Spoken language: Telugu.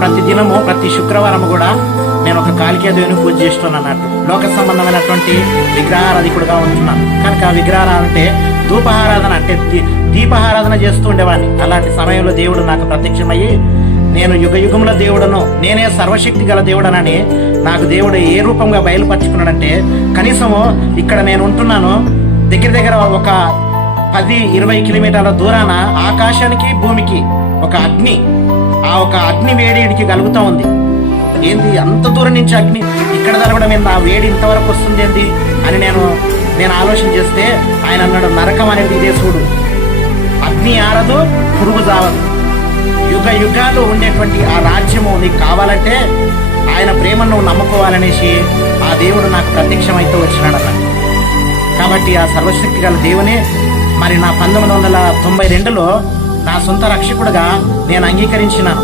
ప్రతి దినము ప్రతి శుక్రవారం కూడా నేను ఒక కాళికా దేవుని పూజ చేస్తున్నాను అన్నట్టు. లోక సంబంధమైనటువంటి విగ్రహారాధికుడుగా ఉంటున్నాను కనుక విగ్రహారాధన అంటే ధూపహారాధన అంటే దీపారాధన చేస్తూ ఉండేవాడిని. అలాంటి సమయంలో దేవుడు నాకు ప్రత్యక్షమయ్యి నేను యుగ యుగముల దేవుడను, నేనే సర్వశక్తి గల దేవుడనని నాకు దేవుడు ఏ రూపంగా బయలుపరుచుకున్నాడంటే, కనీసము ఇక్కడ నేను ఉంటున్నాను దగ్గర దగ్గర ఒక 10-20 కిలోమీటర్ల దూరాన ఆకాశానికి భూమికి ఒక అగ్ని, ఆ ఒక అగ్ని వేడి ఇడికి కలుగుతూ ఉంది. ఏంది అంత దూరం నుంచి అగ్ని ఇక్కడ జరగడం ఏంది, ఆ వేడి ఇంతవరకు వస్తుంది ఏంది అని నేను ఆలోచన చేస్తే ఆయన అన్నాడు, నరకం అనేది ఇదే చూడు, అగ్ని ఆరదు పురుగు జావదు, యుగ యుగాలు ఉండేటువంటి ఆ రాజ్యము నీకు కావాలంటే ఆయన ప్రేమను నువ్వు నమ్ముకోవాలనేసి ఆ దేవుడు నాకు ప్రత్యక్షమైతే వచ్చినాడు అన్న. కాబట్టి ఆ సర్వశక్తి గల దేవునే మరి నా 1992లో నా సొంత రక్షకుడుగా నేను అంగీకరించినాను.